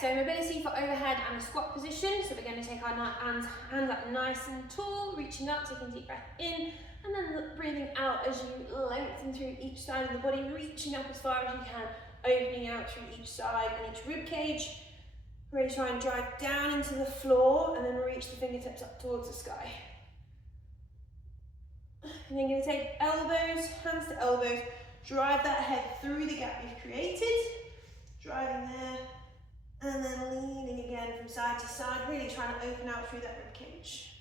so mobility for overhead and a squat position. So we're going to take our hands up nice and tall, reaching up, taking a deep breath in, and then breathing out as you lengthen through each side of the body, reaching up as far as you can, opening out through each side and each rib cage. Really try and drive down into the floor and then reach the fingertips up towards the sky. And then you're going to take elbows, hands to elbows, drive that head through the gap you've created, driving there, and then leaning again from side to side, really trying to open out through that rib cage.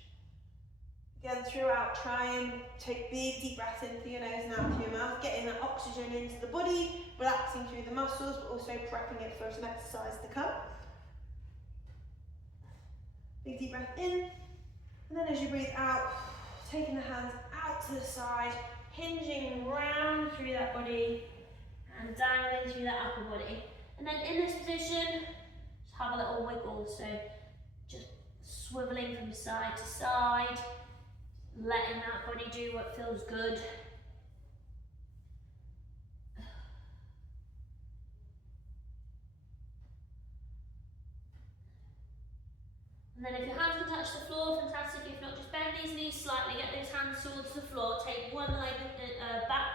Again, throughout, try and take big deep breaths in through your nose and out through your mouth, getting that oxygen into the body, relaxing through the muscles, but also prepping it for some exercise to come. Big deep breath in, and then as you breathe out, taking the hands out to the side, hinging round through that body, and dangling through that upper body. And then in this position, just have a little wiggle, so just swiveling from side to side, letting that body do what feels good. And then if your hands can touch the floor, fantastic. If not, just bend these knees slightly, get those hands towards the floor, take one leg back,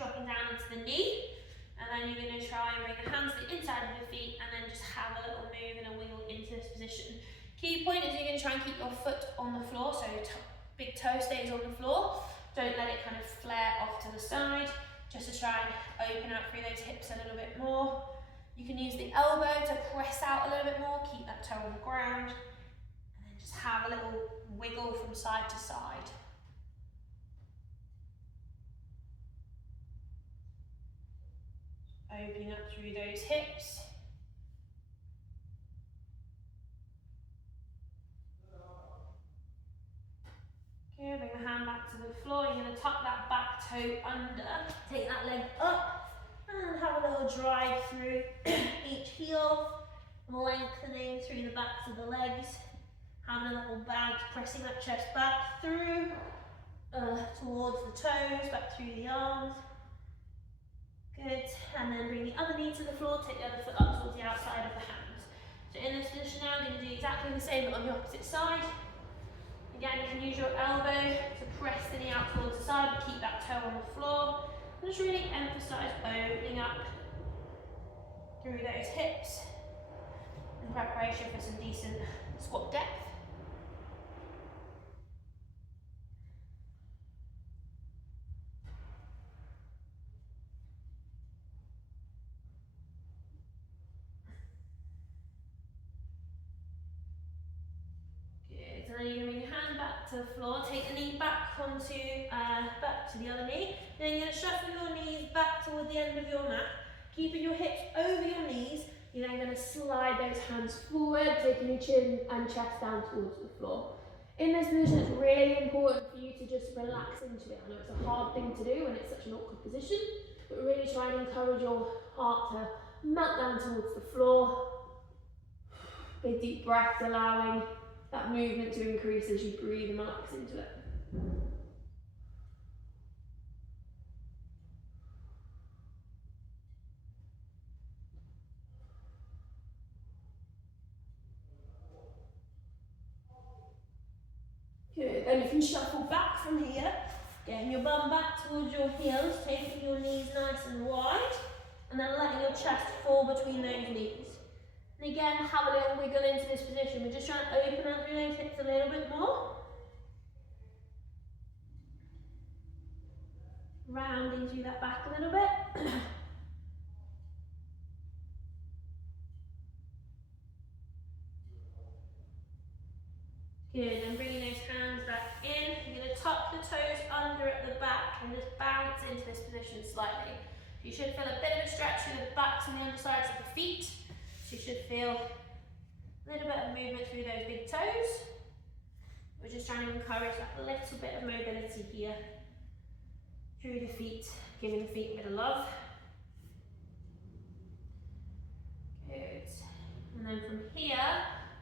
dropping down into the knee, and then you're going to try and bring the hands to the inside of the feet, and then just have a little move and a wiggle into this position. Key point is you're going to try and keep your foot on the floor, so big toe stays on the floor. Don't let it kind of flare off to the side, just to try and open up through those hips a little bit more. You can use the elbow to press out a little bit more, keep that toe on the ground. Just have a little wiggle from side to side. Opening up through those hips. Okay, bring the hand back to the floor. You're going to tuck that back toe under. Take that leg up and have a little drive through each heel, lengthening through the backs of the legs. Having a little bag, pressing that chest back through, towards the toes, back through the arms. Good, and then bring the other knee to the floor, take the other foot up towards the outside of the hands. So in this position now, I'm going to do exactly the same but on the opposite side. Again, you can use your elbow to press the knee out towards the side, but keep that toe on the floor. And just really emphasise opening up through those hips in preparation for some decent squat depth. And then you're going to bring your hand back to the floor, take the knee back onto, back to the other knee. Then you're going to shuffle your knees back toward the end of your mat, keeping your hips over your knees. You're then going to slide those hands forward, taking your chin and chest down towards the floor. In this position, it's really important for you to just relax into it. I know it's a hard thing to do when it's such an awkward position, but really try and encourage your heart to melt down towards the floor. Big deep breath, allowing that movement to increase as you breathe and relax into it. Good, then you can shuffle back from here, getting your bum back towards your heels, taking your knees nice and wide, and then letting your chest fall between those knees. And again, have a little wiggle into this position. We're just trying to open up through those hips a little bit more. Rounding through that back a little bit. Good, and bringing those hands back in. You're going to tuck the toes under at the back and just bounce into this position slightly. You should feel a bit of a stretch through the backs and the undersides of the feet. You should feel a little bit of movement through those big toes. We're just trying to encourage that little bit of mobility here through the feet, giving the feet a bit of love. Good. And then from here,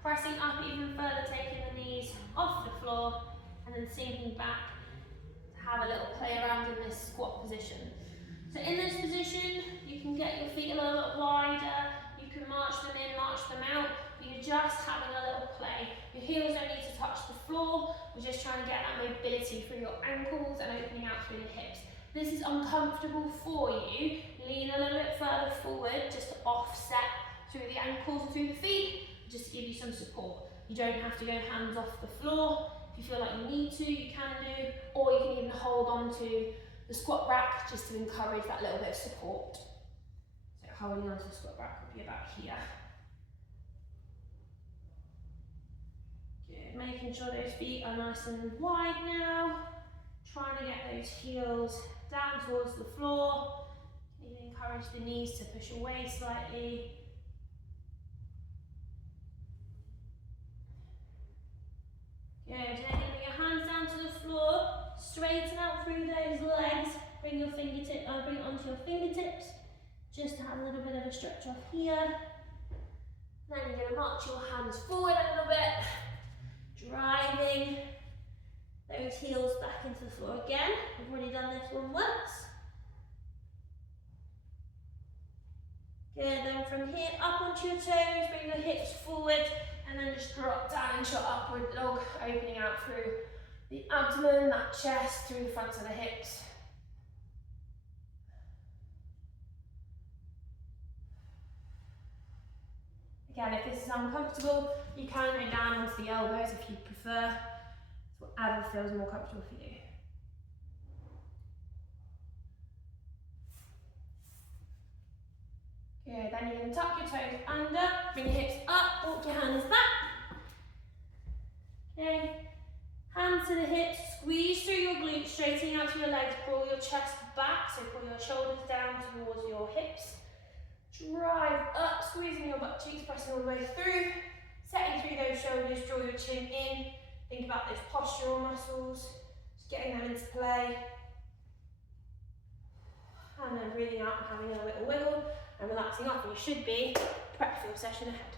pressing up even further, taking the knees off the floor and then sinking back to have a little play around in this squat position. So in this position, you can get your feet a little bit wider, you can march them in, march them out. just having a little play. Your heels don't need to touch the floor. We're just trying to get that mobility through your ankles and opening out through the hips. If this is uncomfortable for you, lean a little bit further forward just to offset through the ankles and through the feet, just to give you some support. You don't have to go hands off the floor. If you feel like you need to, you can do, or you can even hold on to the squat rack just to encourage that little bit of support. So holding onto the squat rack would be about here. Good, making sure those feet are nice and wide now. Trying to get those heels down towards the floor. You can encourage the knees to push away slightly. Good, and then bring your hands down to the floor, straighten out through those legs, bring your bring it onto your fingertips, just to have a little bit of a stretch off here. Then you're going to march your hands forward a little bit, driving those heels back into the floor again. We've already done this one once. Good, then from here up onto your toes, bring your hips forward, and then just drop down into your upward dog, opening out through the abdomen, that chest, through the front of the hips. Again, if this is uncomfortable, you can go down onto the elbows if you prefer. It's whatever feels more comfortable for you. Good, then you're going to tuck your toes under, bring your hips up, walk your hands back. Okay, hands to the hips, squeeze through your glutes, straightening out through your legs, pull your chest back, so pull your shoulders down towards your hips. Drive up, squeezing your butt cheeks, pressing all the way through, setting through those shoulders, draw your chin in, think about those postural muscles, just getting them into play. And then breathing out and having a little wiggle and relaxing up, and you should be prepped for your session ahead.